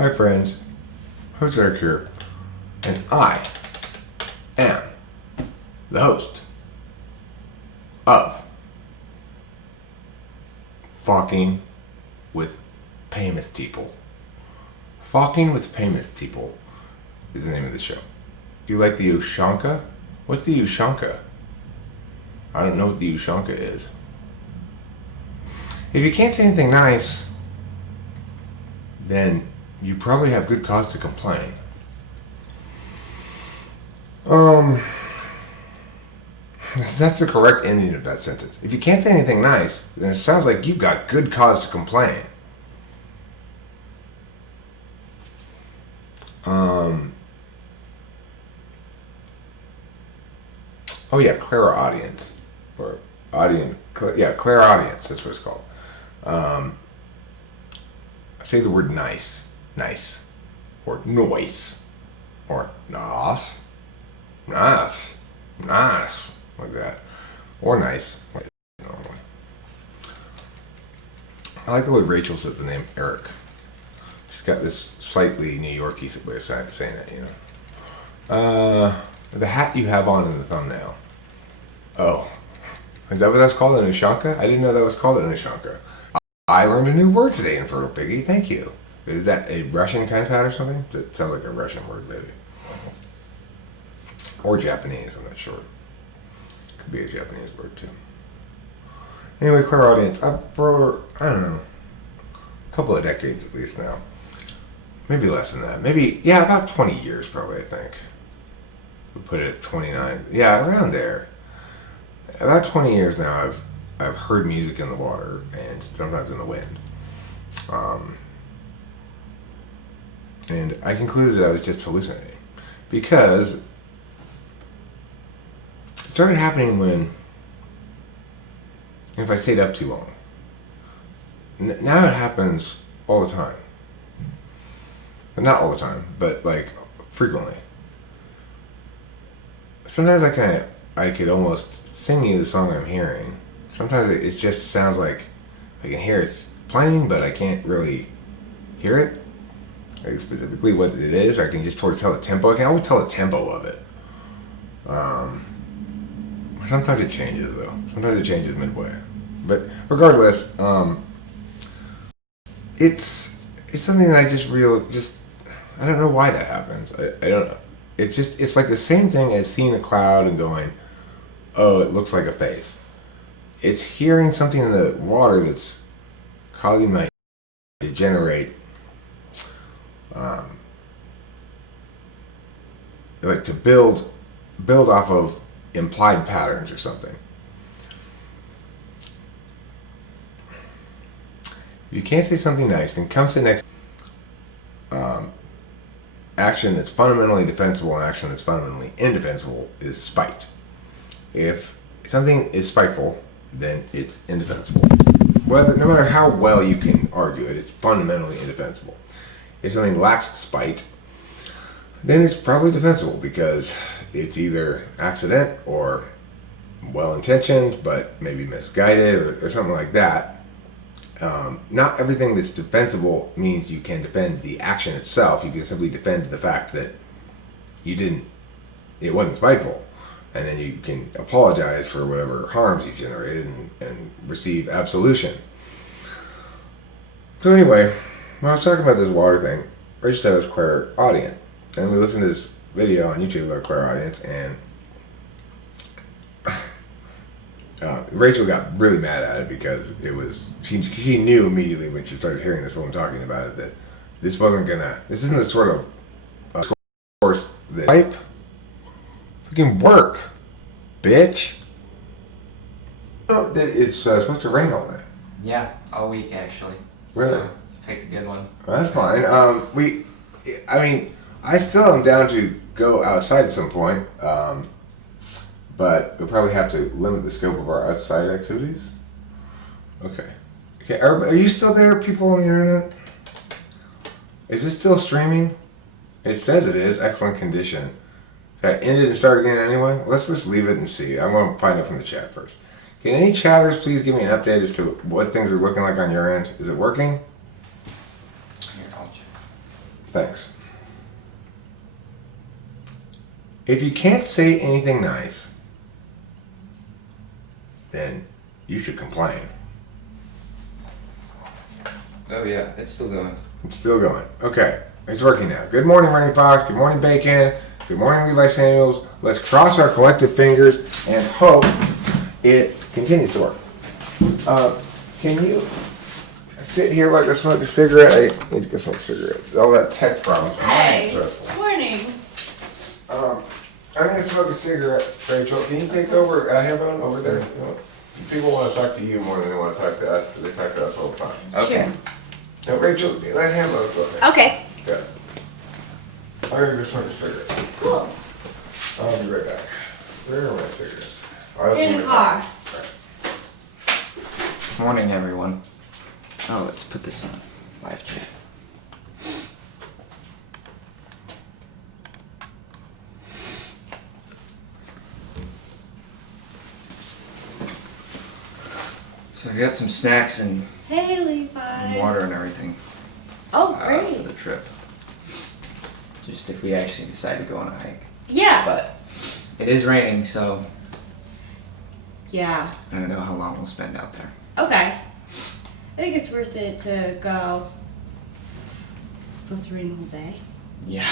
Hi friends, host Eric here, and I am the host of Fawking with Famous People. Fawking with Famous People is the name of the show. You like the Ushanka? What's the Ushanka? I don't know what the Ushanka is. If you can't say anything nice, then you probably have good cause to complain. That's the correct ending of that sentence. If you can't say anything nice, then it sounds like you've got good cause to complain. Oh yeah, clairaudience. Or clairaudience, that's what it's called. Say the word nice, or noise, or nice, like that, or nice, like normally. I like the way Rachel says the name Eric. She's got this slightly New Yorky way of saying it, you know. The hat you have on in the thumbnail. Oh, is that what that's called, an Ushanka? I didn't know that was called an Ushanka. I learned a new word today, Infertile Piggy. Thank you. Is that a Russian kind of hat or something? That sounds like a Russian word, maybe. Or Japanese, I'm not sure. Could be a Japanese word, too. Anyway, clairaudience. For, I don't know, a couple of decades at least now. Maybe less than that. Maybe, yeah, about 20 years probably, I think. We put it at 29. Yeah, around there. About 20 years now, I've heard music in the water and sometimes in the wind. And I concluded that I was just hallucinating. Because it started happening if I stayed up too long. Now it happens all the time. Not all the time, but like frequently. Sometimes I could almost sing you the song I'm hearing. Sometimes it just sounds like I can hear it playing, but I can't really hear it. Like specifically what it is, or I can just sort of tell the tempo. I can always tell the tempo of it. Sometimes it changes though. Sometimes it changes midway. But regardless, it's something that I I don't know why that happens. I don't know. It's like the same thing as seeing a cloud and going, oh, it looks like a face. It's hearing something in the water that's causing my to generate, like to build off of implied patterns or something. If you can't say something nice, then comes the next action that's fundamentally defensible and action that's fundamentally indefensible is spite. If something is spiteful, then it's indefensible. No matter how well you can argue it, it's fundamentally indefensible. If something lacks spite, then it's probably defensible because it's either accident or well-intentioned, but maybe misguided or something like that. Not everything that's defensible means you can defend the action itself. You can simply defend the fact that it wasn't spiteful. And then you can apologize for whatever harms you generated and receive absolution. So anyway, when I was talking about this water thing, Rachel said it was clairaudient. And we listened to this video on YouTube about clairaudience, and Rachel got really mad at it because she knew immediately when she started hearing this woman talking about it that this isn't the sort of course that pipe freaking work, bitch. It's supposed to rain all night. Yeah, all week actually. Really? So, picked a good one. Well, that's fine. I still am down to go outside at some point, but we'll probably have to limit the scope of our outside activities. Okay. Are you still there, people on the internet? Is this still streaming? It says it is. Excellent condition. Should I end it and start again anyway? Let's just leave it and see. I want to find out from the chat first. Can any chatters please give me an update as to what things are looking like on your end? Is it working? Here, I'll check. Thanks. If you can't say anything nice, then you should complain. Oh yeah, it's still going. It's still going. Okay, it's working now. Good morning, Running Fox. Good morning, Bacon. Good morning, Levi Samuels. Let's cross our collective fingers and hope it continues to work. Can you sit here like I smoke a cigarette? I need to go smoke a cigarette. All that tech problems. Hey, Stressful. morning. I'm gonna smoke a cigarette. Rachel, can you take over headphone over there? You know, people want to talk to you more than they want to talk to us because they talk to us all the time. Okay. Now, Rachel, let headphones go there. Okay, Yeah. I'm gonna go smoke a cigarette. cool. I'll be right back. Where are my cigarettes? In the car. Morning, everyone. Oh, let's put this on live chat. So I got some snacks and Hey, Levi. water and everything Oh, for great. the trip. Just if we actually decide to go on a hike. Yeah. But it is raining, so Yeah. I don't know how long we'll spend out there. Okay. I think it's worth it to go. It's supposed to rain the whole day. Yeah.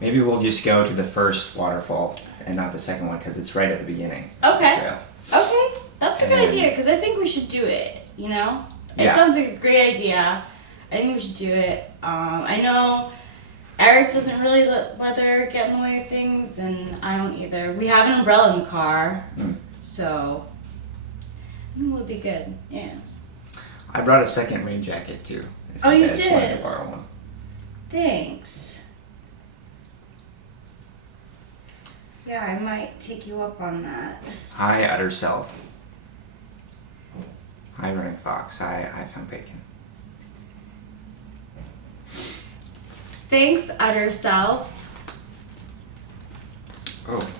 Maybe we'll just go to the first waterfall and not the second one because it's right at the beginning. Of the Okay. trail. Okay. That's a good And- idea because I think we should do it, you know? It Yeah. sounds like a great idea. I think we should do it. I know Eric doesn't really let weather get in the way of things, and I don't either. We have an umbrella in the car, so I think it would be good. Yeah. I brought a second rain jacket too. If Oh, you guys wanted did? to borrow one. Thanks. Yeah, I might take you up on that. Hi, Utter Self. Hi, Running Fox. Hi, Found Bacon. Thanks, Utter Self. Oh.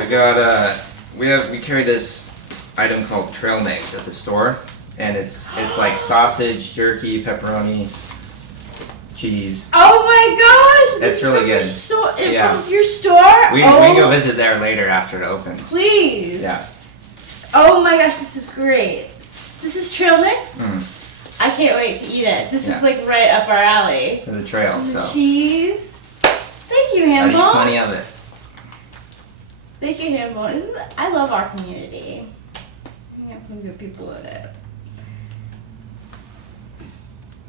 I got we carry this item called trail mix at the store, and it's like sausage, jerky, pepperoni, cheese. Oh my gosh! It's This is really from your good. Yeah. From your store? We can go visit there later after it opens. Please. Yeah. Oh my gosh, this is great. This is trail mix? Mm, I can't wait to eat it. This Yeah. is like right up our alley. for the trail, And the so cheese. Thank you, I'll eat Hambone. plenty of it. Thank you, Hambone. I love our community. We have some good people in it.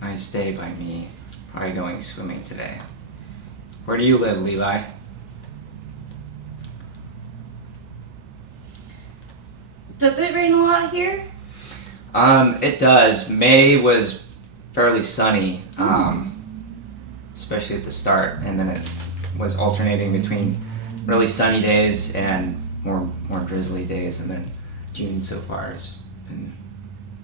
Nice day by me. Probably going swimming today. Where do you live, Levi? Does it rain a lot here? It does. May was fairly sunny, especially at the start, and then it was alternating between really sunny days and more drizzly days, and then June so far has been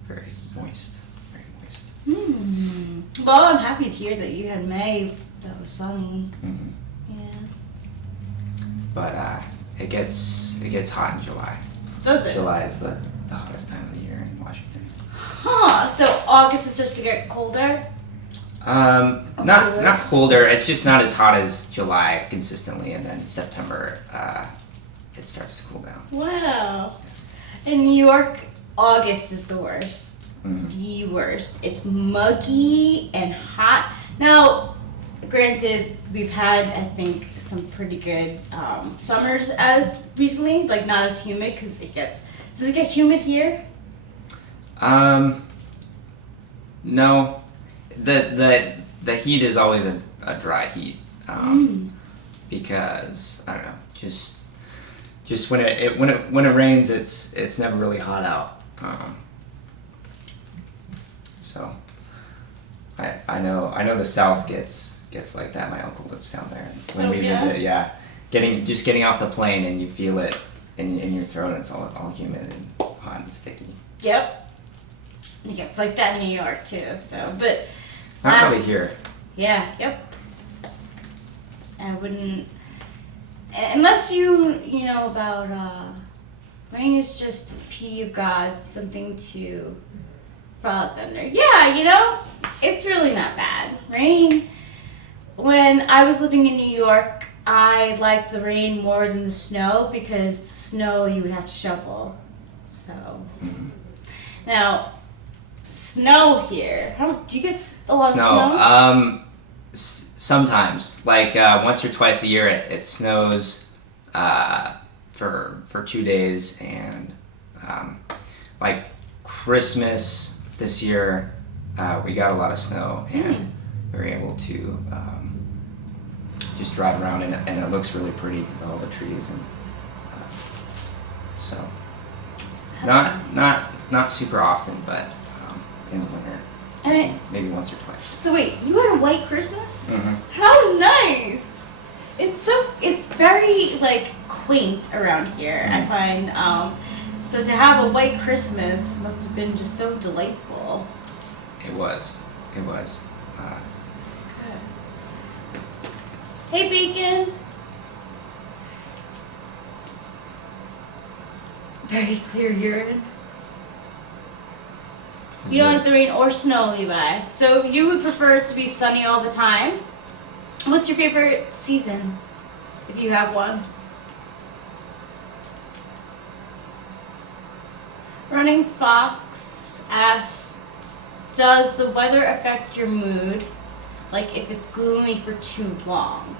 very moist, very moist. Well, I'm happy to hear that you had May that was sunny. Hmm. Yeah. But it gets hot in July. Does it? July is the hottest time of the year in Washington. Huh. So August is supposed to get colder? Not colder. It's just not as hot as July consistently, and then September it starts to cool down. Wow. In New York, August is the worst. Mhm. The worst. It's muggy and hot. Now, granted, we've had, I think, some pretty good summers as recently. Like, not as humid because it gets. Does it get humid here? No, the heat is always a dry heat, because I don't know, just when it rains, it's never really hot out. So I know the South gets like that. My uncle lives down there, and when Oh, we yeah? visit, yeah, getting off the plane and you feel it in your throat, and it's all humid and hot and sticky. Yep. It gets like that in New York too. So, but Not really last- here. Yeah. Yep. I wouldn't, unless you know about Rain is just a pea of God, something to frolic under. Yeah, you know, it's really not bad. Rain. When I was living in New York, I liked the rain more than the snow because the snow you would have to shovel. So now, snow here. Do you get a lot of snow? Sometimes, like once or twice a year, it snows for 2 days, and like Christmas this year, we got a lot of snow, and we were able to just drive around, and it looks really pretty because all the trees, and so not super often, but in the winter. Maybe once or twice. So wait, you had a white Christmas? Mm-hmm. How nice! It's very like quaint around here. I find so to have a white Christmas must have been just so delightful. It was. Good. Hey, Bacon. Very clear urine. You don't like the rain or snow, Levi. So you would prefer it to be sunny all the time? What's your favorite season, if you have one? Running Fox asks, does the weather affect your mood? Like if it's gloomy for too long?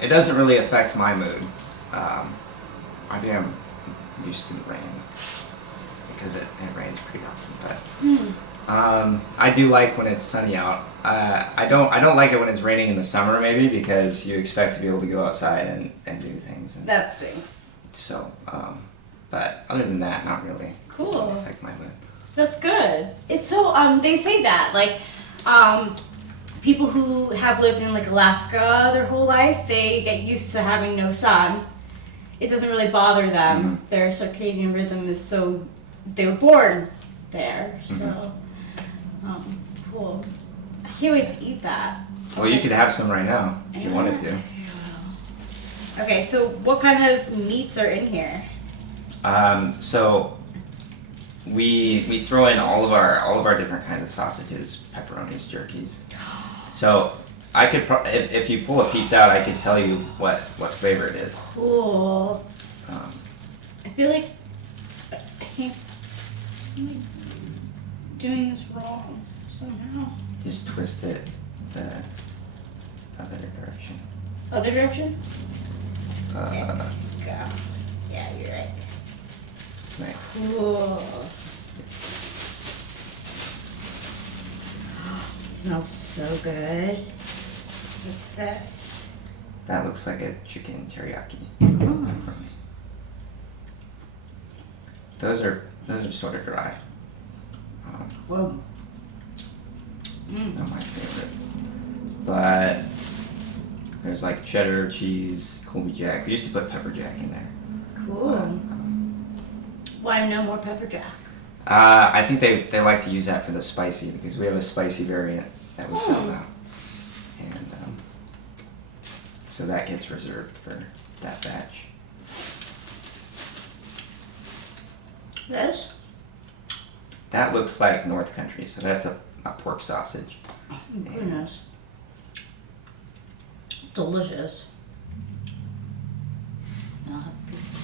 It doesn't really affect my mood. I think I'm used to the rain because it rains pretty often. But I do like when it's sunny out. I don't like it when it's raining in the summer, maybe because you expect to be able to go outside and do things. And That stinks. so, but other than that, not really. Cool. Doesn't really affect my mood. That's good. It's so they say that like people who have lived in like Alaska their whole life, they get used to having no sun. It doesn't really bother them. Their circadian rhythm is so they were born there. So cool. I can't wait to eat that. Well, you could have some right now if you wanted to. Okay, so what kind of meats are in here? So we throw in all of our different kinds of sausages, pepperonis, jerkies. So I could if you pull a piece out, I could tell you what flavor it is. Cool. I feel like I can't. Am I doing this wrong somehow? Just twist it the other direction. Other direction? Go. Uh, Yeah, you're right. nice. Cool. Smells so good. What's this? That looks like a chicken teriyaki. Oh. Pepperoni. Those are sort of dry. Whoa. Not my favorite. But there's like cheddar, cheese, Colby Jack. We used to put pepper jack in there. Cool. Why no more pepper jack? I think they like to use that for the spicy because we have a spicy variant that we sell now, and so that gets reserved for that batch. This? That looks like North Country, so that's a pork sausage. Oh, goodness. Delicious. I'll have a piece.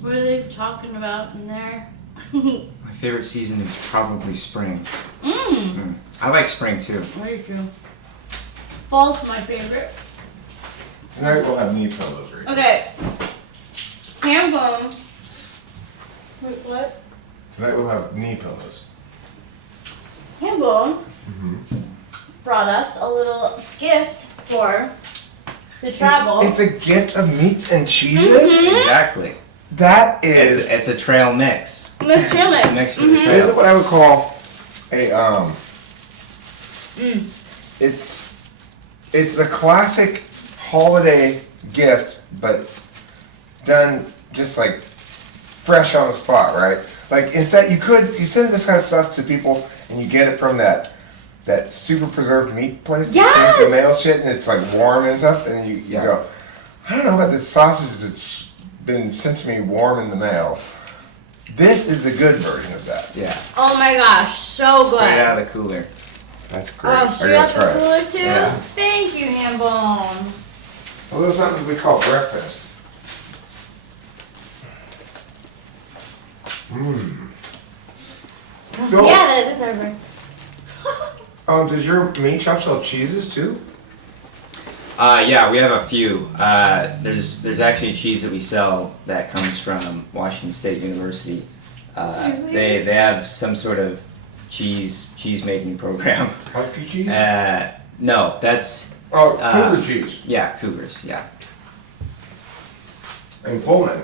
What are they talking about in there? My favorite season is probably spring. I like spring too. What do you feel? Fall's my favorite. Tonight we'll have knee pillows right Okay. Ham bone. Wait, what? Tonight we'll have knee pillows. Ham bone brought us a little gift for the travel. It's a gift of meats and cheeses? Exactly. That is It's a trail mix. Let's try It's a this. mix for the This is trail. what I would call a it's the classic holiday gift, but done just like fresh on the spot, right? Like instead, you send this kind of stuff to people, and you get it from that super preserved meat place. that Yes! sends the mail shit, and it's like warm and stuff, and you Yeah. go, I don't know about this sausage that's been sent to me warm in the mail. This is the good version of that. Yeah. Oh my gosh, so good. Straight out of the cooler. That's great. Oh, straight out the cooler too? Yeah. Thank you, Hambone. Well, those are something we call breakfast. Mmm. So, Yeah, that is our breakfast. does your meat shop sell cheeses too? Yeah, we have a few. There's actually cheese that we sell that comes from Washington State University. Really? They have some sort of cheese making program. Husky cheese? No, that's Oh, Cougar cheese. yeah, Cougars. Yeah. And Pullman.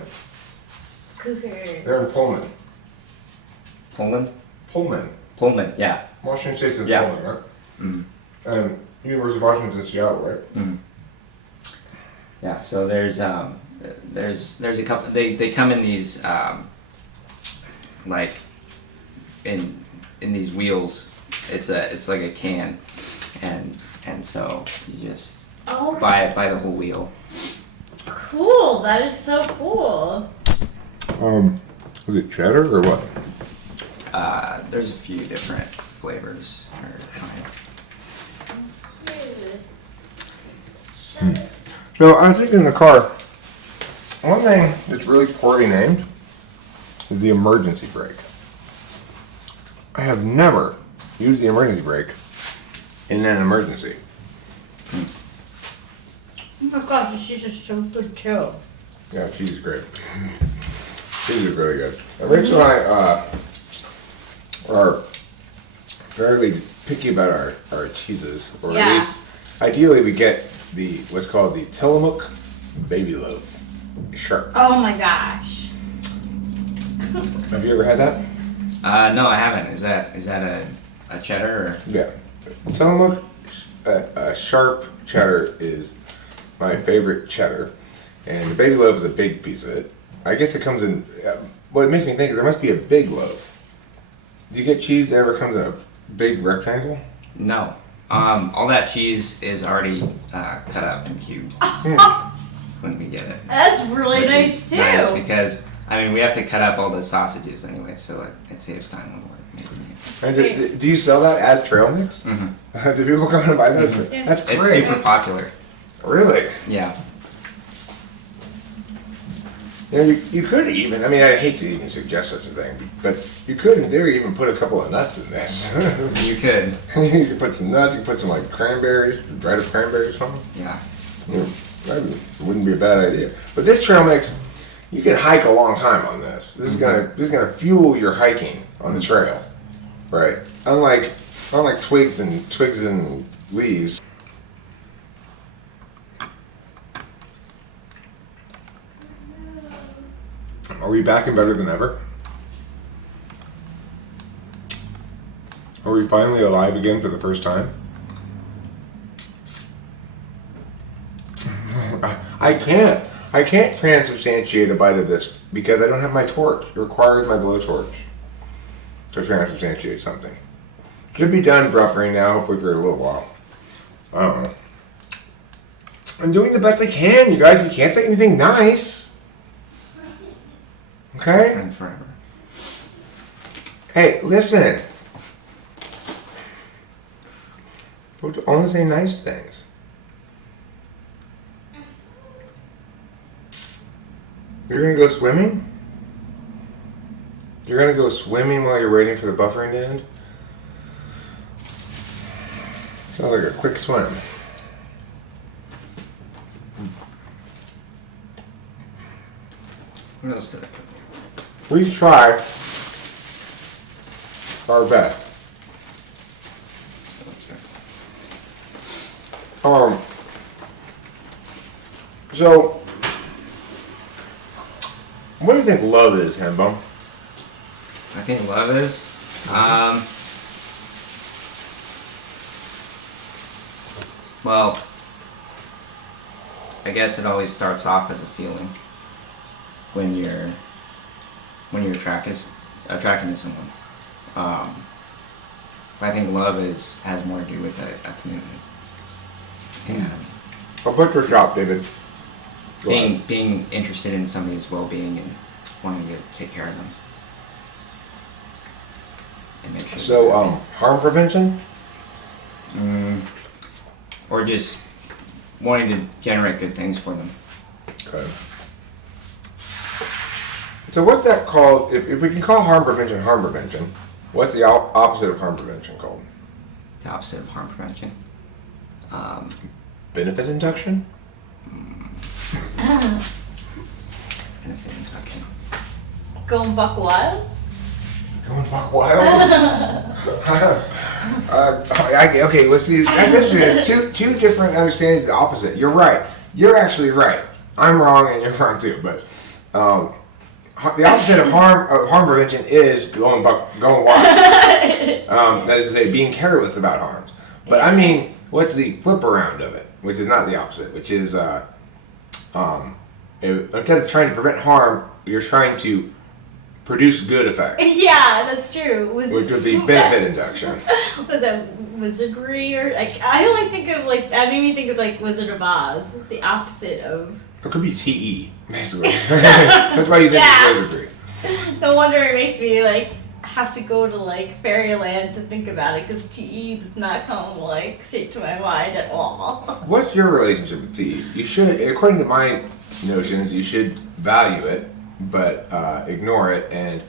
Cougar. They're in Pullman. Pullman. Pullman. Yeah. Washington State's in Yeah. Pullman, right? Mm. And University of Washington's in Seattle, right? Mm. Yeah. So there's a couple. They come in these like in these wheels. It's like a can, and so you just Oh, buy the whole wheel. cool. That is so cool. Was it cheddar or what? There's a few different flavors or kinds. So I was thinking in the car, one thing that's really poorly named is the emergency brake. I have never used the emergency brake in an emergency. Oh my gosh, this cheese is so good too. Yeah, cheese is great. Cheese is really good. Rachel and I are fairly picky about our cheeses, or Yeah. at least ideally we get what's called the Tillamook Baby Loaf Sharp. Oh my gosh. Have you ever had that? No, I haven't. Is that a cheddar or? Yeah. Tillamook Sharp cheddar is my favorite cheddar, and the Baby Loaf is a big piece of it. I guess it comes in. What it makes me think is there must be a big loaf. Do you get cheese that ever comes in a big rectangle? No. All that cheese is already cut up and cubed when we get it. That's really Which nice is too. Nice because I mean we have to cut up all the sausages anyway, so it saves time when we're making it. And do you sell that as trail mix? Mm-hmm. Do people come and buy that? Yeah. That's great. It's super popular. Really? Yeah. You know, you could even, I mean, I hate to even suggest such a thing, but you could in theory even put a couple of nuts in this. You could. You could put some nuts, you could put some like cranberries, dried up cranberries or something. Yeah. You know, that wouldn't be a bad idea. But this trail mix, you can hike a long time on this. This is gonna fuel your hiking on the trail, right? Unlike twigs and leaves. Are we back and better than ever? Are we finally alive again for the first time? I can't transubstantiate a bite of this because I don't have my torch. It requires my blowtorch to transubstantiate something. Should be done buffering now, hopefully for a little while. I don't know. I'm doing the best I can, you guys. We can't say anything nice. Okay? And forever. Hey, listen. We'll only say nice things. You're gonna go swimming? You're gonna go swimming while you're waiting for the buffering to end? Sounds like a quick swim. What else did I put? We try our best. So, what do you think love is, Hembo? I think love is. Well, I guess it always starts off as a feeling when you're when you're attracted to someone. But I think love has more to do with a community. And A butcher shop, David. Go ahead. being interested in somebody's well-being and wanting to take care of them. And make sure So, they're happy. harm prevention? Or just wanting to generate good things for them. Okay. So what's that called? If we can call harm prevention, what's the opposite of harm prevention called? The opposite of harm prevention. Benefit induction? Benefit induction. Going buck wild? Going buck wild? Okay, let's see. That's interesting. There's two different understandings of the opposite. You're right. You're actually right. I'm wrong and you're wrong too. But the opposite of harm prevention is going wild. That is to say, being careless about harms. But I mean, what's the flip around of it? Which is not the opposite. Which is instead of trying to prevent harm, you're trying to produce good effects, Yeah, that's true. which would be benefit induction. Was that wizardry or like? I only think of like that made me think of like Wizard of Oz, the opposite of. It could be TE, basically. That's why you think Yeah. it's wizardry. No wonder it makes me like have to go to like fairyland to think about it because TE does not come like straight to my mind at all. What's your relationship with TE? You should, according to my notions, you should value it, but ignore it. And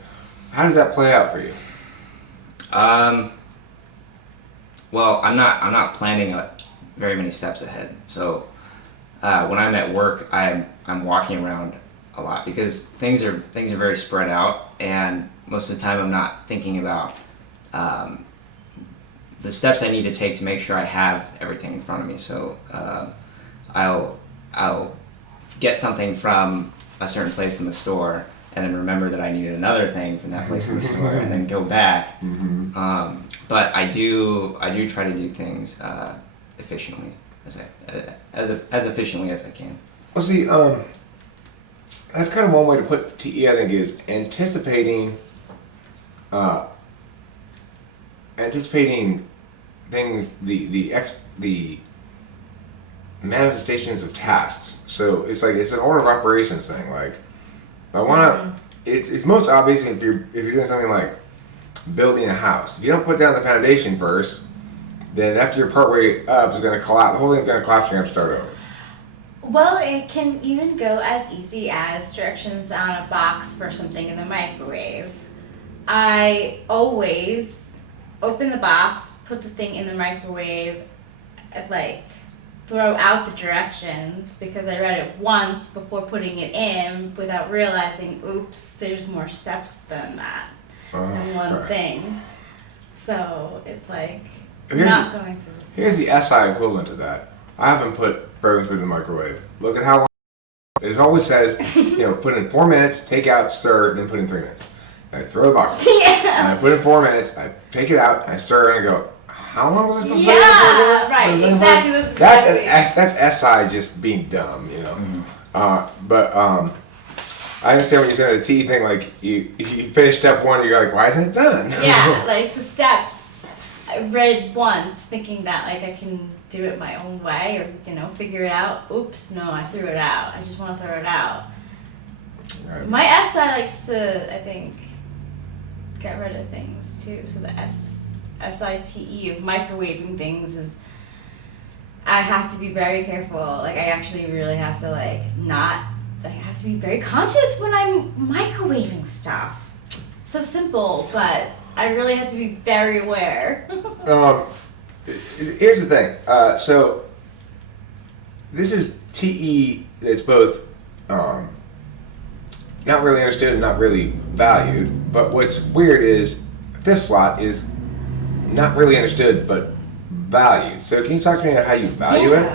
how does that play out for you? Well, I'm not planning very many steps ahead. So when I'm at work, I'm walking around a lot because things are very spread out, and most of the time I'm not thinking about the steps I need to take to make sure I have everything in front of me. So I'll get something from a certain place in the store, and then remember that I needed another thing from that place in the store, and then go back. But I do try to do things efficiently, as efficiently as I can. Well, see, that's kind of one way to put TE, I think, is anticipating things, the manifestations of tasks. So it's like it's an order of operations thing. Like I want to. It's most obvious if you're doing something like building a house. If you don't put down the foundation first, then after you're partway up, it's going to collapse. The whole thing's going to collapse. You're going to start over. Well, it can even go as easy as directions on a box for something in the microwave. I always open the box, put the thing in the microwave, like throw out the directions because I read it once before putting it in without realizing, oops, there's more steps than that, than one okay. thing. So it's like Here's not going through this. Here's the SI equivalent to that. I haven't put frozen food in the microwave. Look at how long it always says, put in 4 minutes, take out, stir, then put in 3 minutes. And I throw the box in. And I put in 4 minutes, I take it out, and I stir, and I go, how long was this supposed to be? Yeah, right, exactly. That's SI just being dumb, But I understand what you're saying, the T thing, like, you finish step one, you're like, why isn't it done? Yeah, like the steps I read once thinking that like I can do it my own way or figure it out. Oops, no, I threw it out. I just want to throw it out. Right. My SI likes to, I think, get rid of things too. So the SITE of microwaving things is I have to be very careful. Like I actually really have to I have to be very conscious when I'm microwaving stuff. So simple, but I really have to be very aware. Here's the thing. So this is TE that's both not really understood and not really valued. But what's weird is fifth slot is not really understood but valued. So can you talk to me about how you value it?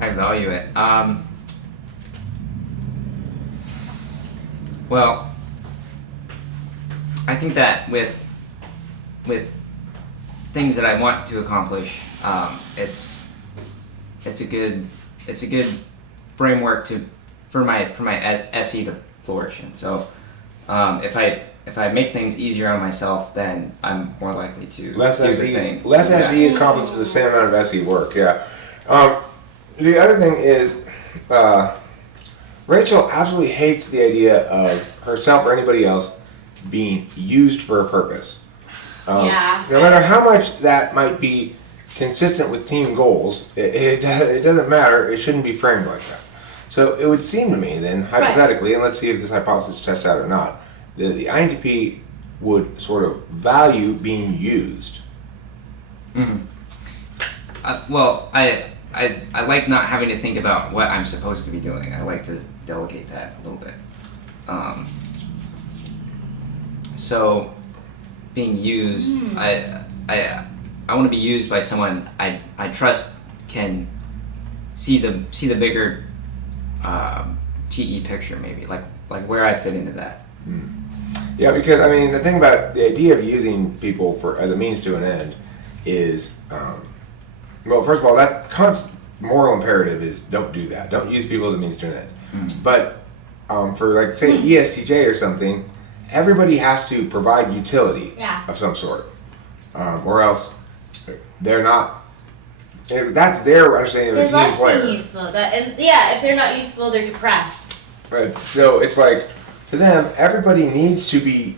I value it. Well, I think that with things that I want to accomplish, it's a good framework for my SE to flourish in. So if I make things easier on myself, then I'm more likely to Less do the SE, thing. less Yeah. SE accomplishes the same amount of SE work. Yeah. The other thing is, Rachel absolutely hates the idea of herself or anybody else being used for a purpose. Yeah. No matter how much that might be consistent with team goals, it doesn't matter. It shouldn't be framed like that. So it would seem to me then, hypothetically, and let's see if this hypothesis tests out or not, that the INTP would sort of value being used. Well, I like not having to think about what I'm supposed to be doing. I like to delegate that a little bit. So, being used, I want to be used by someone I trust can see the bigger TE picture, maybe like where I fit into that. Yeah, because I mean, the thing about the idea of using people for as a means to an end is, well, first of all, that constant moral imperative is don't do that. Don't use people as a means to an end. But for like say ESTJ or something, everybody has to provide utility of some sort, or else they're not. That's their understanding of a They team like player. being useful. If they're not useful, they're depressed. Right. So it's like to them, everybody needs to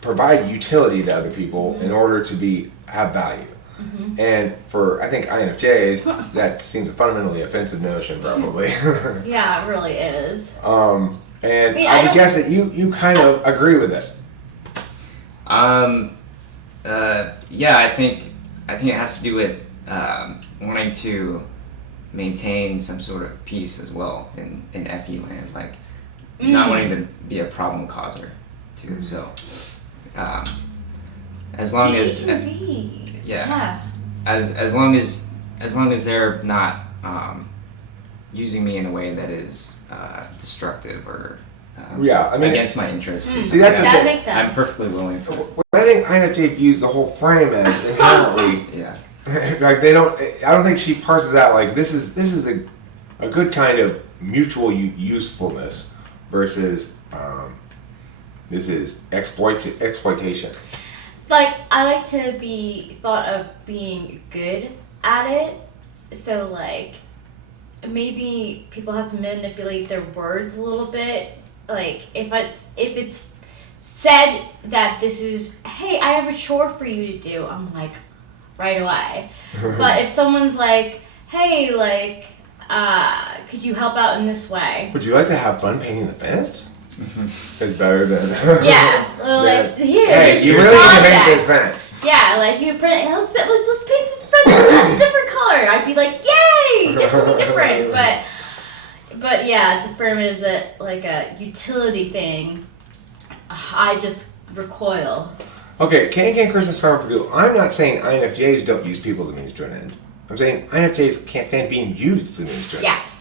provide utility to other people in order to have value. And for I think INFJs, that seems a fundamentally offensive notion, probably. Yeah, it really is. And mean, I I would don't- guess that you kind of agree with it. Yeah, I think it has to do with wanting to maintain some sort of peace as well in FE land, like not wanting to be a problem causer too. So as long as Yeah. as long as they're not using me in a way that is destructive or Yeah, I mean, against my interests. See, that's the That thing. makes sense. I'm perfectly willing to. What I think INFJ views the whole frame as inherently Yeah. like they don't. I don't think she parses out like this is a good kind of mutual usefulness versus this is exploitation. Like, I like to be thought of being good at it. So, like, maybe people have to manipulate their words a little bit. Like, if it's said that this is, hey, I have a chore for you to do, I'm like, right away. But if someone's like, hey, like, could you help out in this way? Would you like to have fun painting the fence? It's better than Yeah, like, here, Hey, just you really need to paint project. this fence. Yeah, like you print. Let's paint this fence a different color. I'd be like, yay, get something different. But yeah, it's affirmed as a utility thing. I just recoil. Okay, Can Kristen Star Purdue. I'm not saying INFJs don't use people as a means to an end. I'm saying INFJs can't stand being used as a means to an end. Yes.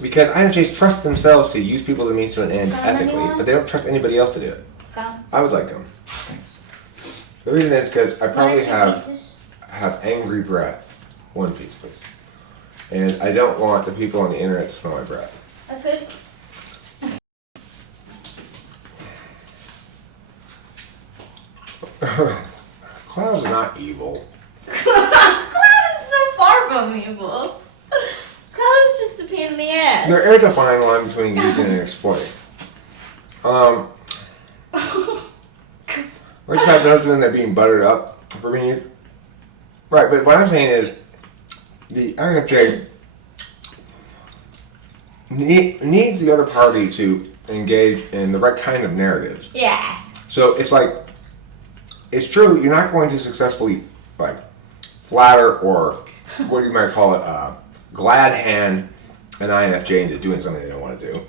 Because INFJs trust themselves to use people as a means to an end ethically, anyone? but they don't trust anybody else to do it. Gum. I would like them. Thanks. The reason is because I probably One or two have pieces? angry breath. One piece, please. And I don't want the people on the internet to smell my breath. That's good. Cloud's not evil. Cloud is so far from evil. Cloud is just a pain in the ass. There is a fine line between using and exploiting. We just have those when they're being buttered up for being used. Right, but what I'm saying is the INFJ needs the other party to engage in the right kind of narratives. Yeah. So it's like, it's true, you're not going to successfully like flatter or what you might call it, glad hand an INFJ into doing something they don't want to do.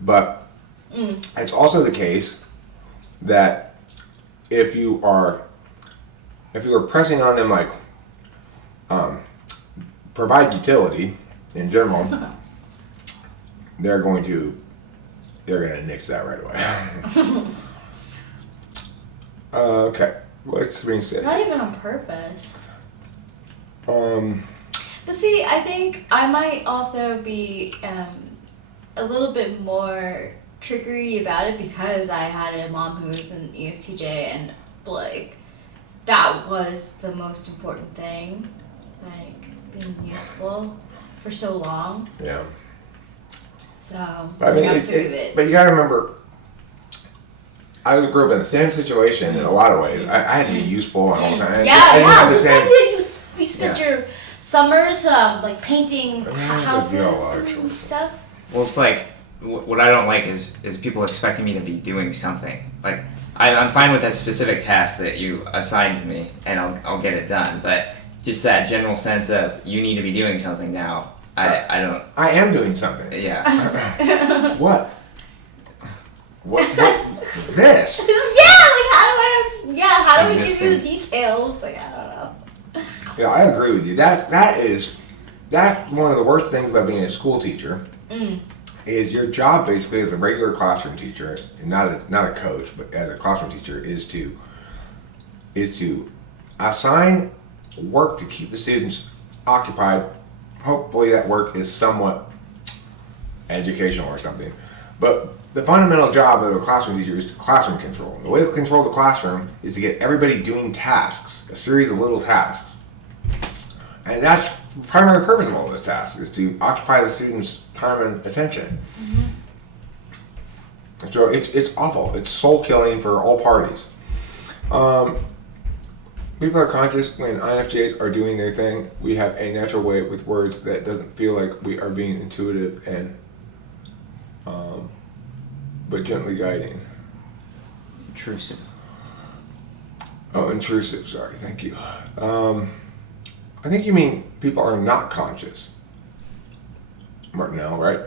But it's also the case that if you are pressing on them like provide utility in general, they're gonna nix that right away. Okay, what's being said? Not even on purpose. Um, But see, I think I might also be a little bit more trickery about it because I had a mom who was an ESTJ, and like that was the most important thing, like being useful for so long. Yeah. So But I mean, I'm sick of it. but you gotta remember, I grew up in the same situation in a lot of ways. I had to be useful all the time. Yeah, I didn't have the yeah. same. You spent your summers like painting Yeah, houses yeah, actually. and stuff. Well, it's like what I don't like is people expecting me to be doing something. Like I'm fine with that specific task that you assigned to me, and I'll get it done. But just that general sense of you need to be doing something now. I don't. I am doing something. Yeah. What? What? This? Yeah, like how do we give you the Existing. details? Like I don't know. Yeah, I agree with you. That's one of the worst things about being a school teacher. Is your job basically as a regular classroom teacher, and not a coach, but as a classroom teacher, is to assign work to keep the students occupied. Hopefully that work is somewhat educational or something. But the fundamental job of a classroom teacher is classroom control. And the way to control the classroom is to get everybody doing tasks, a series of little tasks. And that's the primary purpose of all those tasks, is to occupy the students' time and attention. So it's awful. It's soul killing for all parties. People are conscious when INFJs are doing their thing. We have a natural way with words that doesn't feel like we are being intuitive and but gently guiding. Intrusive. Oh, intrusive. Sorry. Thank you. I think you mean people are not conscious. Martinell, right?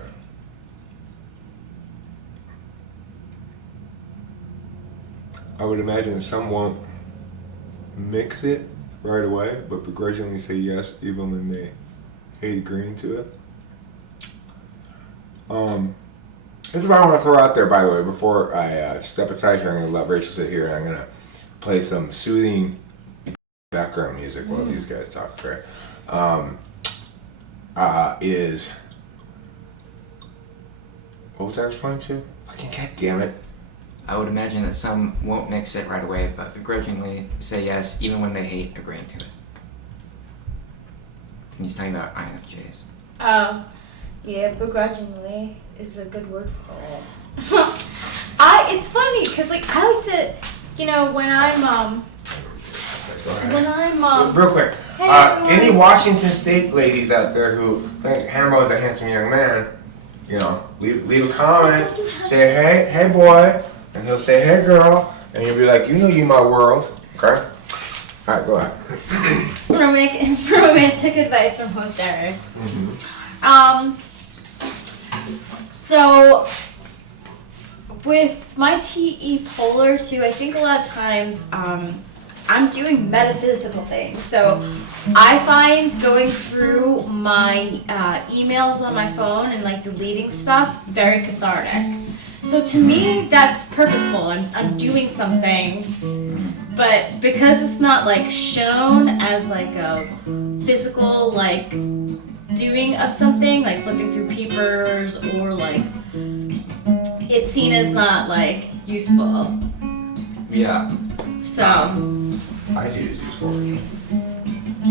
I would imagine some won't mix it right away, but begrudgingly say yes even when they hate agreeing to it. This is what I want to throw out there, by the way, before I step aside here. I'm going to let Rachel sit here, and I'm going to play some soothing background music while these guys talk, right? Is... What was I responding to? Fucking goddammit. I would imagine that some won't mix it right away, but begrudgingly say yes, even when they hate agreeing to it. And he's talking about INFJs. Yeah, begrudgingly is a good word for it. It's funny because like I like to, when I'm Real quick. Hey, Any Washington State ladies out there who think Hambo's a handsome young man, leave a comment. Say, hey boy. And he'll say, hey girl. And you'll be like, you my world. Okay? Alright, go ahead. romantic advice from host Eric. So with my TE Polar too, I think a lot of times I'm doing metaphysical things. So I find going through my emails on my phone and like deleting stuff very cathartic. So to me, that's purposeful. I'm doing something, but because it's not like shown as like a physical like doing of something, like flipping through papers or like it's seen as not like useful. Yeah. So. I see it as useful.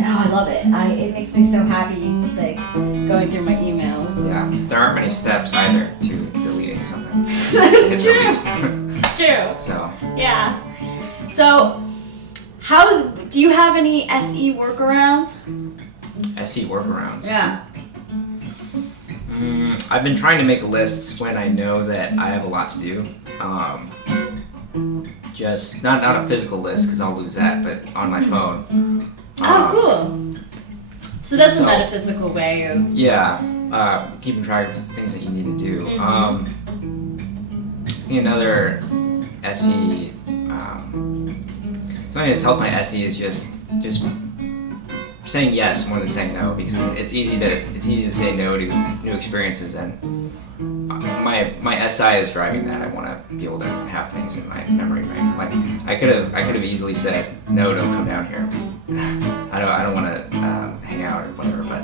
Oh, I love it. It makes me so happy, like going through my emails. Yeah. There aren't many steps either to deleting something. That's true. It's true. So. Yeah. So, do you have any SE workarounds? SE workarounds. Yeah. I've been trying to make lists when I know that I have a lot to do. Just not a physical list because I'll lose that, but on my phone. Oh, cool. So that's a So- metaphysical way of. Yeah, keeping track of things that you need to do. I think another SE, something that's helped my SE is just saying yes more than saying no, because it's easy to say no to new experiences, and my SI is driving that. I want to be able to have things in my memory bank. Like I could have easily said no, don't come down here. I don't want to hang out or whatever, but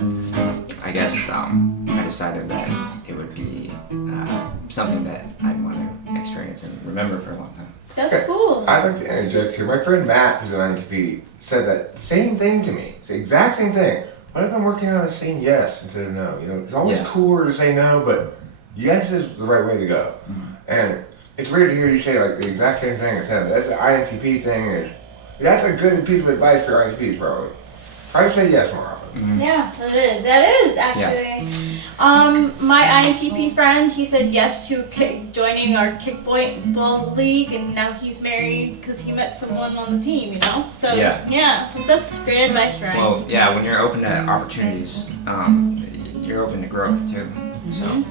I guess I decided that it would be something that I want to experience and remember for a long time. That's Okay. cool. I'd like to interject here. My friend Matt, who's an INTP, said that same thing to me. It's the exact same thing. What I've been working on is saying yes instead of no. You know, it's always Yeah. cooler to say no, but yes is the right way to go. And it's weird to hear you say like the exact same thing as him. That's the INTP thing is, that's a good piece of advice for INTPs probably. Try to say yes more often. Yeah, that is actually. My INTP friend, he said yes to joining our kickball league, and now he's married because he met someone on the team. You know, so Yeah. that's great advice for Well, INTPs. yeah, when you're open to opportunities, you're open to growth too. So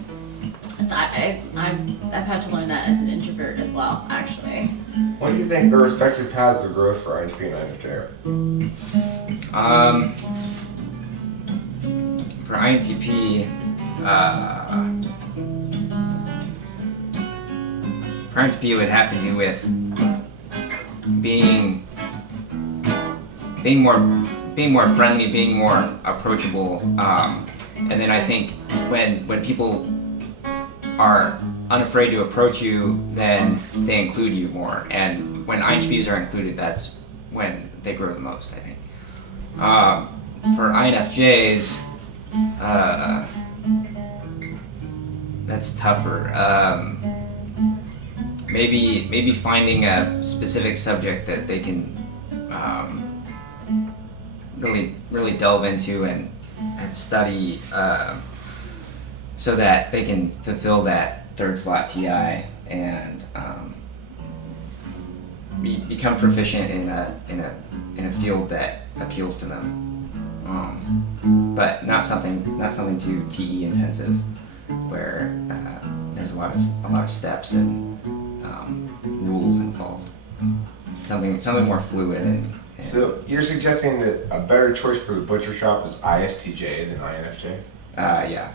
I've had to learn that as an introvert as well, actually. What do you think the respective paths of growth for INTP and INFJ are? For INTP, it would have to do with being more friendly, being more approachable, and then I think when people are unafraid to approach you, then they include you more, and when INTPs are included, that's when they grow the most, I think. For INFJs, that's tougher. Maybe finding a specific subject that they can really delve into and study, so that they can fulfill that third slot TI and become proficient in a field that appeals to them. But not something too TE intensive, where there's a lot of steps and rules involved. Something more fluid and So you're suggesting that a better choice for the butcher shop is ISTJ than INFJ? yeah.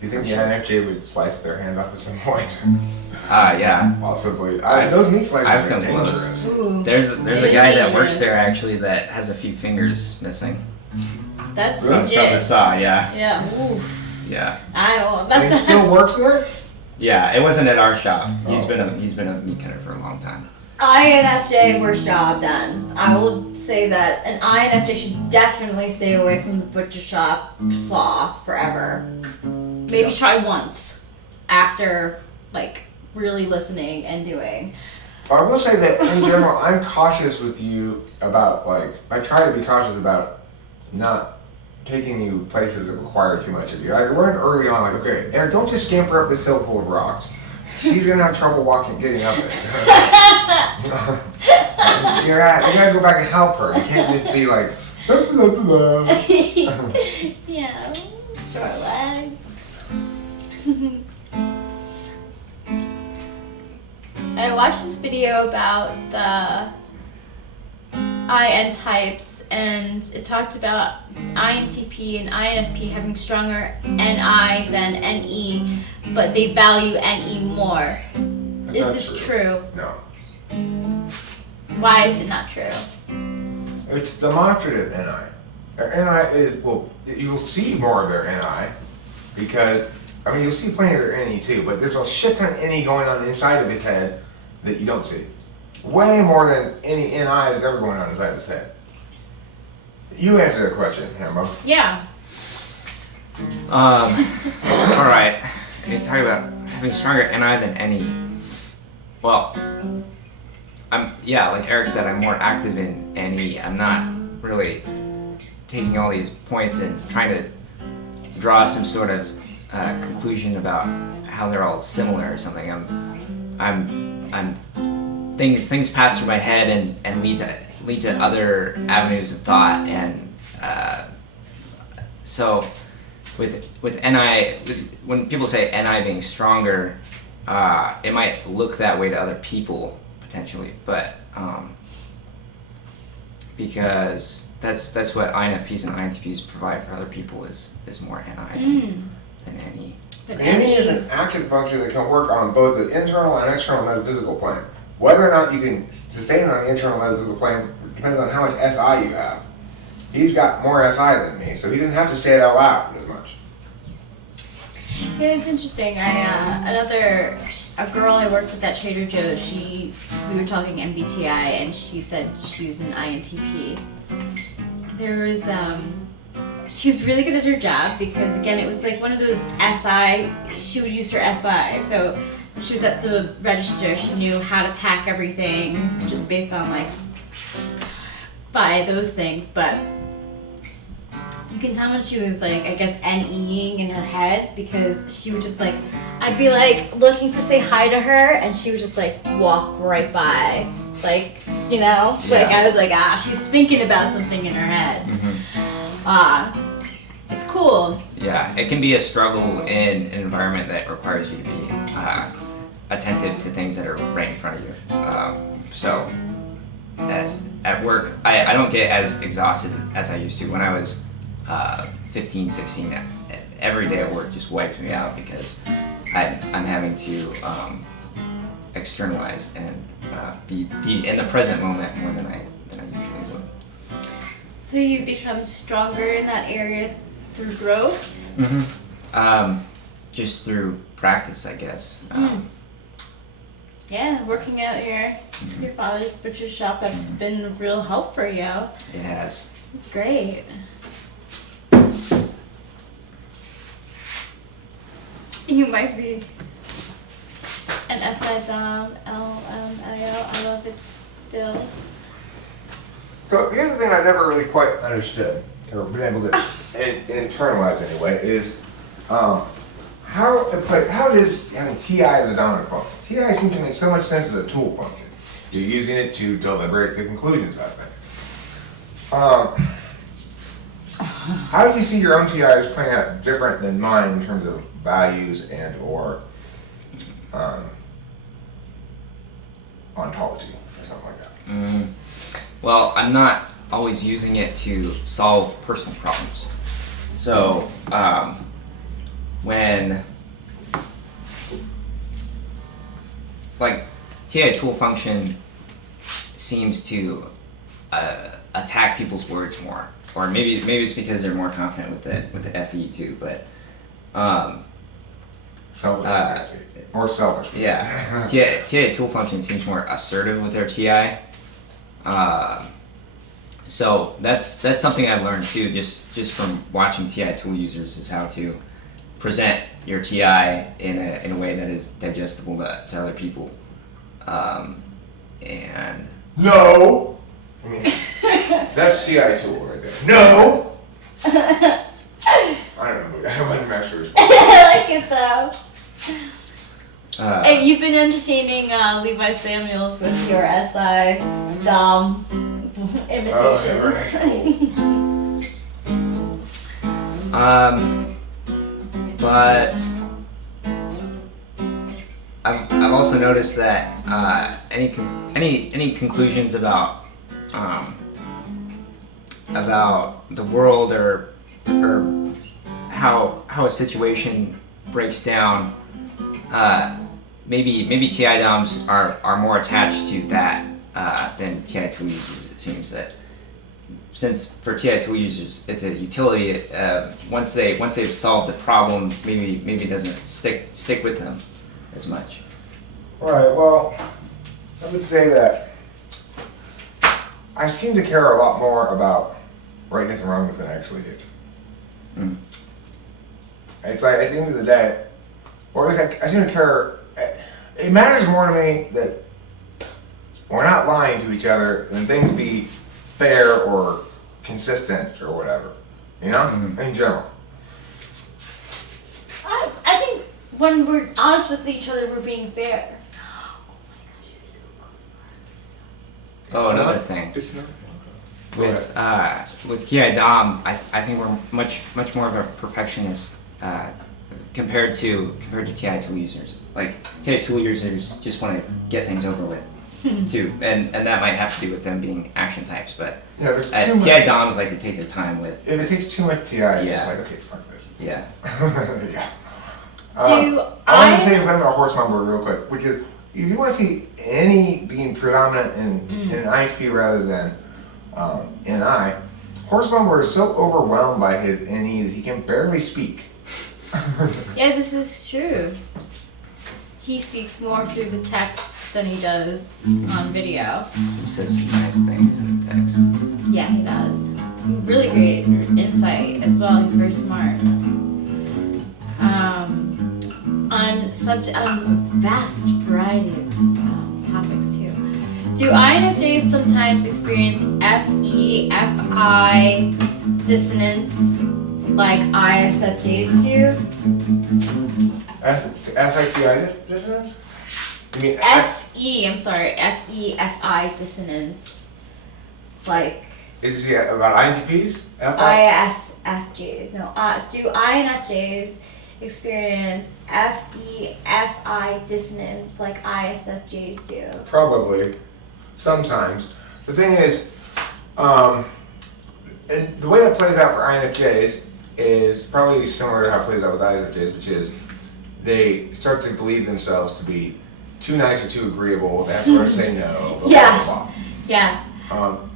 Do you think the INFJ would slice their hand off at some point? Yeah. Possibly. I've- Those meat slices I've are come close. dangerous. Ooh, There's it a is guy that works dangerous. there actually that has a few fingers missing. That's Really? It's about the legit. saw, yeah. Yeah. Oof. Yeah. I don't. And he still works there? Yeah, it wasn't at our shop. He's Oh. been a meat cutter for a long time. INFJ, worst job done. I will say that an INFJ should definitely stay away from the butcher shop saw forever. Maybe try once after like really listening and doing. I will say that in general, I'm cautious with you about I try to be cautious about not taking you places that require too much of you. I learned early on, okay, Eric, don't just scamper up this hill full of rocks. She's gonna have trouble getting up it. you gotta go back and help her. You can't just be like, da, da, da, da. Yeah, short legs. I watched this video about the IN types, and it talked about INTP and INFP having stronger NI than NE, but they value NE more. That's Is not this true? No. Why is it not true? It's demonstrative NI. Their NI is, well, you'll see more of their NI because, you'll see plenty of their NE too, but there's a shit ton of NE going on inside of his head that you don't see. Way more than any NI that's ever going on inside his head. You answer the question, Hambo. Yeah. All right. You talk about having stronger NI than NE. Well, like Eric said, I'm more active in NE. I'm not really taking all these points and trying to draw some sort of conclusion about how they're all similar or something. I'm things pass through my head and lead to other avenues of thought, and so with NI, when people say NI being stronger, it might look that way to other people potentially, but because that's what INFPs and INTPs provide for other people is more NI than NE. But NE is an active function that can work on both the internal and external metaphysical plane. Whether or not you can sustain it on the internal metaphysical plane depends on how much SI you have. He's got more SI than me, so he didn't have to say it out loud as much. Yeah, it's interesting. A girl I worked with at Trader Joe's, we were talking MBTI, and she said she was an INTP. She was really good at her job because, again, it was like one of those SI, she would use her SI. So when she was at the register, she knew how to pack everything just based on, like, by those things. But you can tell when she was, like, I guess, NEing in her head because she would just, like, I'd be, like, looking to say hi to her, and she would just, like, walk right by. Like, you know? Yeah. Like, I was like, she's thinking about something in her head. It's cool. Yeah, it can be a struggle in an environment that requires you to be attentive to things that are right in front of you. So at work, I don't get as exhausted as I used to. When I was 15, 16, every day at work just wiped me out because I'm having to externalize and be in the present moment more than I usually would. So you've become stronger in that area through growth? Just through practice, I guess. Yeah, working at your father's butcher shop, that's been a real help for you. It has. It's great. You might be an SI Dom, LMAO. I love it still. So here's the thing I never really quite understood, or been able to internalize anyway, is how does having TI as a dominant function? TI seems to make so much sense as a tool function. You're using it to deliberate the conclusions about things. How do you see your own TI as playing out different than mine in terms of values and or ontology or something like that? Well, I'm not always using it to solve personal problems. So, when, like, TI tool function seems to attack people's words more, or maybe it's because they're more confident with the FE too. But Selfish. Or selfish. yeah, TI tool function seems more assertive with their TI. So that's something I've learned too, just from watching TI tool users, is how to present your TI in a way that is digestible to other people. And No! I mean, that's CI tool right there. No! I don't know, I wasn't actually I like it though. Hey, you've been entertaining Levi Samuels with your SI Dom imitations. But I've also noticed that any conclusions about the world or how a situation breaks down, maybe TI DOMs are more attached to that than TI tool users. It seems that since for TI tool users it's a utility, once they've solved the problem, maybe it doesn't stick with them as much. Right, well, I would say that I seem to care a lot more about rightness and wrongness than I actually do. It's like, at the end of the day, or at least I seem to care, it matters more to me that we're not lying to each other and things be fair or consistent or whatever, you know, in general. I think when we're honest with each other, we're being fair. Oh, another thing. It's not. With TI DOM, I think we're much more of a perfectionist compared to TI tool users. Like TI tool users just want to get things over with too, and that might have to do with them being action types. But Yeah, there's too much. TI DOMs like to take their time with. If it takes too much TI, it's Yeah. just like, okay, fuck this. Yeah. Yeah. Do I want to say something about horse number real quick, which is if you want to see any being predominant in an IQ rather than NI, horse mumbler is so overwhelmed by his NE that he can barely speak. Yeah, this is true. He speaks more through the text than he does on video. He says some nice things in the text. Yeah, he does. Really great insight as well. He's very smart. On a vast variety of topics too. Do INFJs sometimes experience FE, FI dissonance like ISFJs do? FITI dissonance? You mean FE, FI dissonance. Like Is he about INTPs? ISFJs. No, do INFJs experience FE, FI dissonance like ISFJs do? Probably. Sometimes. The thing is, and the way that plays out for INFJs is probably similar to how it plays out with ISFJs, which is they start to believe themselves to be too nice or too agreeable. They have to learn to say no. Blah, Yeah. blah, blah. Yeah.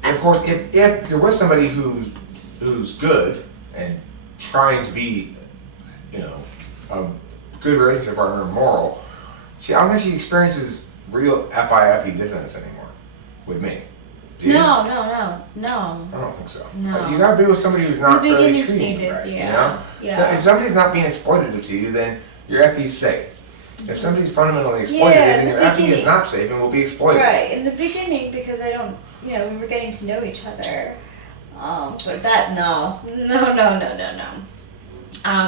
And of course, if you're with somebody who's good and trying to be, a good relationship partner, moral, I don't think she experiences real FIFE dissonance anymore with me. Do you? No. I don't think so. No. You gotta be with somebody who's not The really beginning treating you stages, right, yeah. you know? Yeah. So if somebody's not being exploitative to you, then your FE's safe. If somebody's fundamentally exploitative, Yeah, then the your FE is beginning- not safe and will be exploited. Right, in the beginning, because we were getting to know each other. But that, no.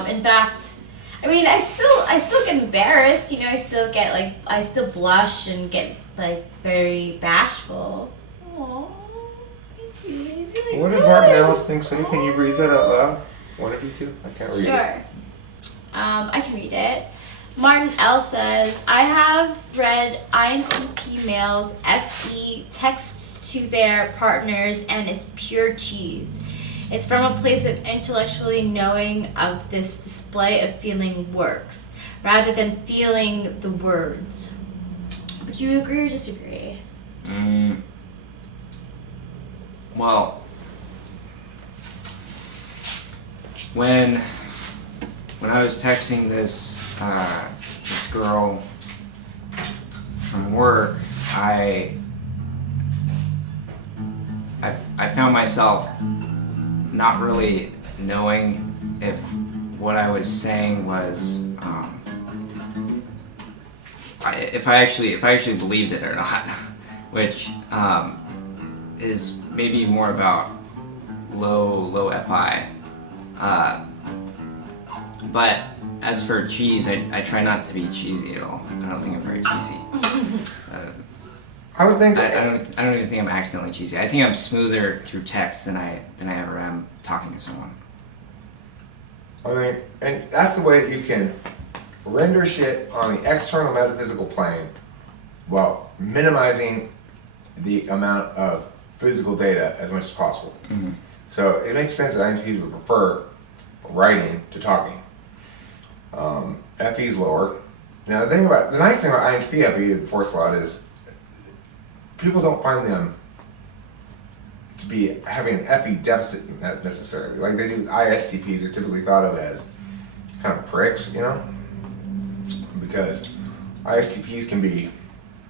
In fact, I still get embarrassed, I still blush and get, very bashful. Aww, thank you. I feel What like does Martin this. Ellis think, Sunny? Can you read that out loud? One of you two? I can't read it. Sure. I can read it. Martin L says, I have read INTP males FE texts to their partners and it's pure cheese. It's from a place of intellectually knowing of this display of feeling works, rather than feeling the words. Would you agree or disagree? Well, when I was texting this girl from work, I found myself not really knowing if what I was saying was if I actually believed it or not, which is maybe more about low FI. But as for cheese, I try not to be cheesy at all. I don't think I'm very cheesy. I would think I don't even think I'm accidentally cheesy. I think I'm smoother through text than I ever am talking to someone. and that's the way that you can render shit on the external metaphysical plane while minimizing the amount of physical data as much as possible. Mm-hmm. So it makes sense that INTPs would prefer writing to talking. FE's lower. Now the nice thing about INTP FE, the fourth slot, is people don't find them to be having an FE deficit necessarily. Like they do with ISTPs, are typically thought of as kind of pricks, because ISTPs can be.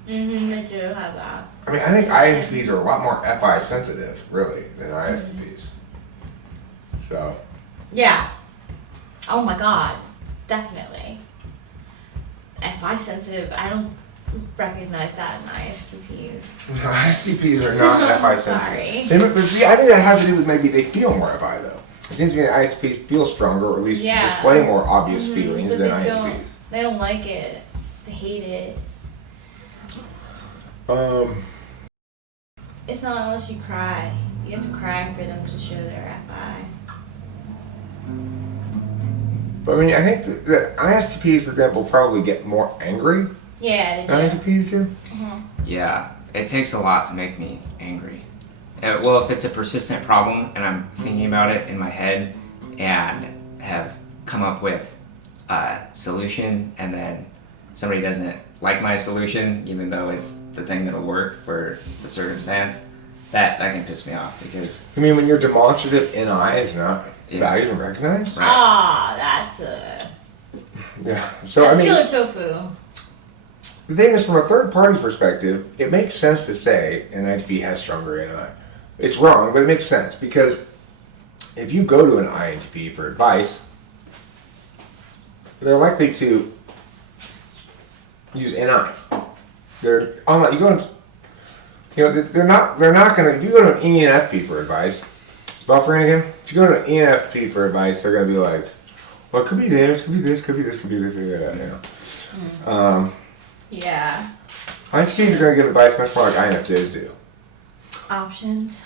They do have that. I think INTPs are a lot more FI sensitive, really, than ISTPs. So. Yeah. Oh my god. Definitely. FI sensitive, I don't recognize that in ISTPs. ISTPs are not FI sensitive. Sorry. But see, I think that has to do with maybe they feel more FI though. It seems to me that ISTPs feel stronger, or at least display more obvious feelings But than they INTPs. They don't like it. They hate it. It's not unless you cry. You have to cry for them to show their FI. But I think that ISTPs, for example, probably get more angry Yeah, they than do. INTPs do. Yeah, it takes a lot to make me angry. Well, if it's a persistent problem and I'm thinking about it in my head and have come up with a solution and then somebody doesn't like my solution, even though it's the thing that'll work for the circumstance, that can piss me off because... I mean, when your demonstrative NI is not valued and recognized? Right. Ah, that's a... Yeah. So That's I mean, killer tofu. the thing is, from a third party's perspective, it makes sense to say an INTP has stronger NI. It's wrong, but it makes sense because if you go to an INTP for advice, they're likely to use NI. They're unlike you go. They're not going to. If you go to an ENFP for advice, buffering again. If you go to an ENFP for advice, they're going to be like, "Well, it could be this, could be this, could be this, could be this, could be that." Yeah. INTPs are going to give advice much more like INFJs do. Options.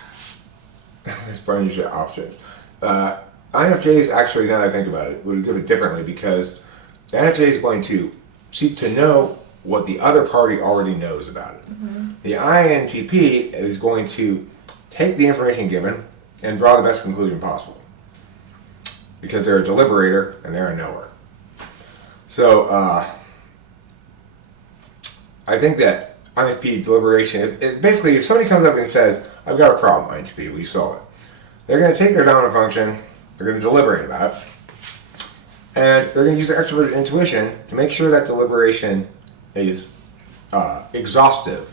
It's funny you say options. INFJs actually, now that I think about it, would give it differently because the INFJ is going to seek to know what the other party already knows about it. Mm-hmm. The INTP is going to take the information given and draw the best conclusion possible because they're a deliberator and they're a knower. So I think that INTP deliberation, it basically, if somebody comes up and says, "I've got a problem, INTP, will you solve it?" They're going to take their dominant function, they're going to deliberate about it, and they're going to use their extroverted intuition to make sure that deliberation is exhaustive.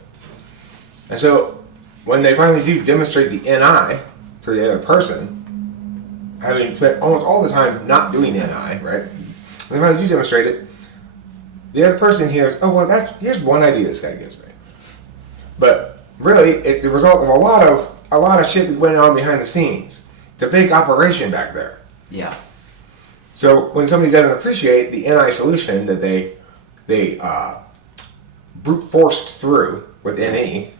And so when they finally do demonstrate the NI to the other person, having spent almost all the time not doing NI, right? When they finally do demonstrate it, the other person hears, "Oh, well, here's one idea this guy gives me." But really, it's the result of a lot of shit that went on behind the scenes. It's a big operation back there. Yeah. So when somebody doesn't appreciate the NI solution that they brute forced through with NE,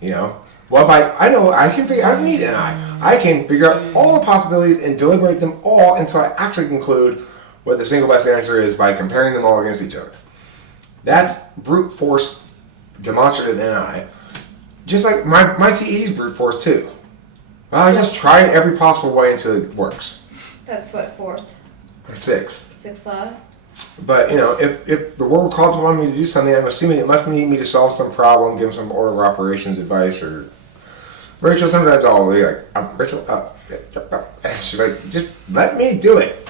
well, I don't need NI. I can figure out all the possibilities and deliberate them all until I actually conclude what the single best answer is by comparing them all against each other. That's brute force demonstrative NI. Just like my TE's brute force too. Well, I just try it every possible way until it works. That's what, 4th? Or 6th. 6th law? But, if the world calls upon me to do something, I'm assuming it must need me to solve some problem, give some order of operations advice, or... Rachel, sometimes I'll be like, Rachel, she's like, just let me do it,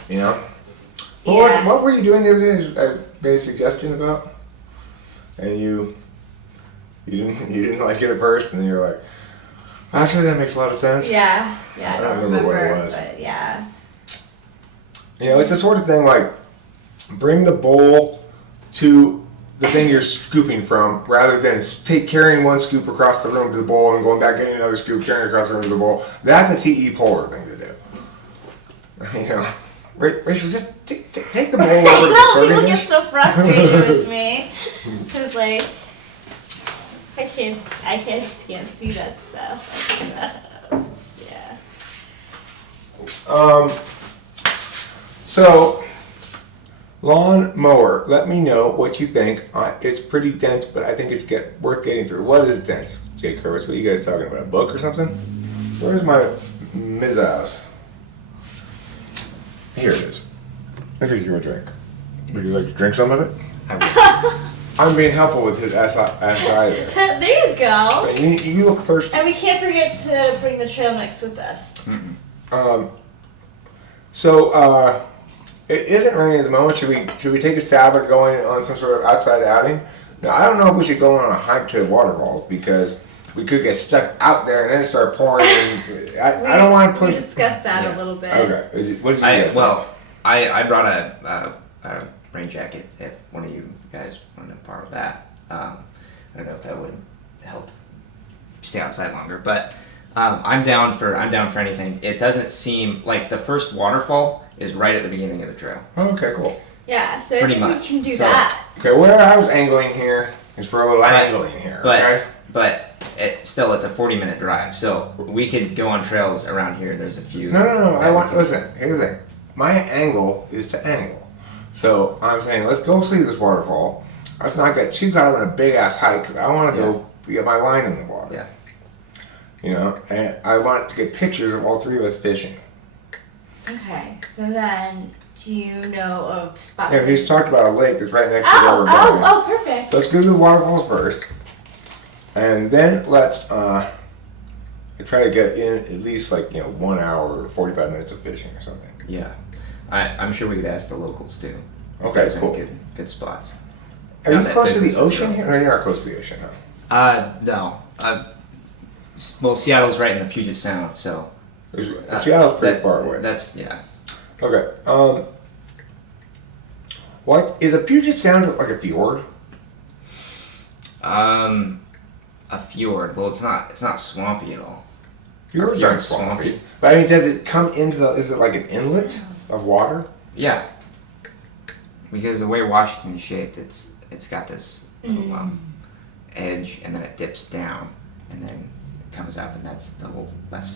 What were you doing the other day? I made a suggestion about, and you didn't like it at first, and then you're like, actually, that makes a lot of sense. Yeah. I don't remember what it was. But yeah. It's the sort of thing like, bring the bowl to the thing you're scooping from, rather than carrying one scoop across the room to the bowl and going back getting another scoop, carrying across the room to the bowl. That's a TE polar thing to do. Rachel, just take the bowl over to the serving People dish. get so frustrated with me because I just can't see that stuff. Yeah. So, lawn mower. Let me know what you think. It's pretty dense, but I think it's worth getting through. What is dense, Jay Kurwitz? What are you guys talking about? A book or something? Where's my Mizzows? Here it is. I think you a drink. Would you like to drink some of it? I'm being helpful with his SI there. There you go. And you look thirsty. And we can't forget to bring the trail mix with us. It isn't raining at the moment. Should we take a stab at going on some sort of outside outing? Now, I don't know if we should go on a hike to waterfalls because we could get stuck out there and then start pouring. I don't want to push. We discussed that a little bit. Okay. What did you guys think? I brought a rain jacket if one of you guys wanted to borrow that. I don't know if that would help stay outside longer, but I'm down for anything. It doesn't seem like the first waterfall is right at the beginning of the trail. Okay, cool. Yeah, so I Pretty think much. we can do So- that. Okay, where I was angling here is for a little angling here. Okay. But it's a 40-minute drive, so we could go on trails around here. There's a few. No. Listen. Here's the thing. My angle is to angle. So I'm saying, let's go see this waterfall. Let's not get too caught up in a big ass hike. I want to go get my line in the water. Yeah. And I want to get pictures of all three of us fishing. Okay, so then, do you know of spots? Yeah, he's talked about a lake that's right next to where we're going. Oh, perfect. So let's go to the waterfalls first, and then let's try to get in at least 1 hour or 45 minutes of fishing or something. Yeah. I'm sure we could ask the locals too. Okay, those in cool. good spots. Are Now you that close to business the is ocean growing. here? No, you're not close to the ocean, huh? No. Well, Seattle's right in the Puget Sound, so. Seattle's pretty that- far away. That's, yeah. Okay. What is a Puget Sound like a fjord? A fjord. Well, it's not swampy at all. Fjords Our aren't fjord's swampy. But I mean, does it come into the? Is it like an inlet of water? Yeah. Because the way Washington is shaped, it's got this little edge, and then it dips down, and then it comes up, and that's the whole left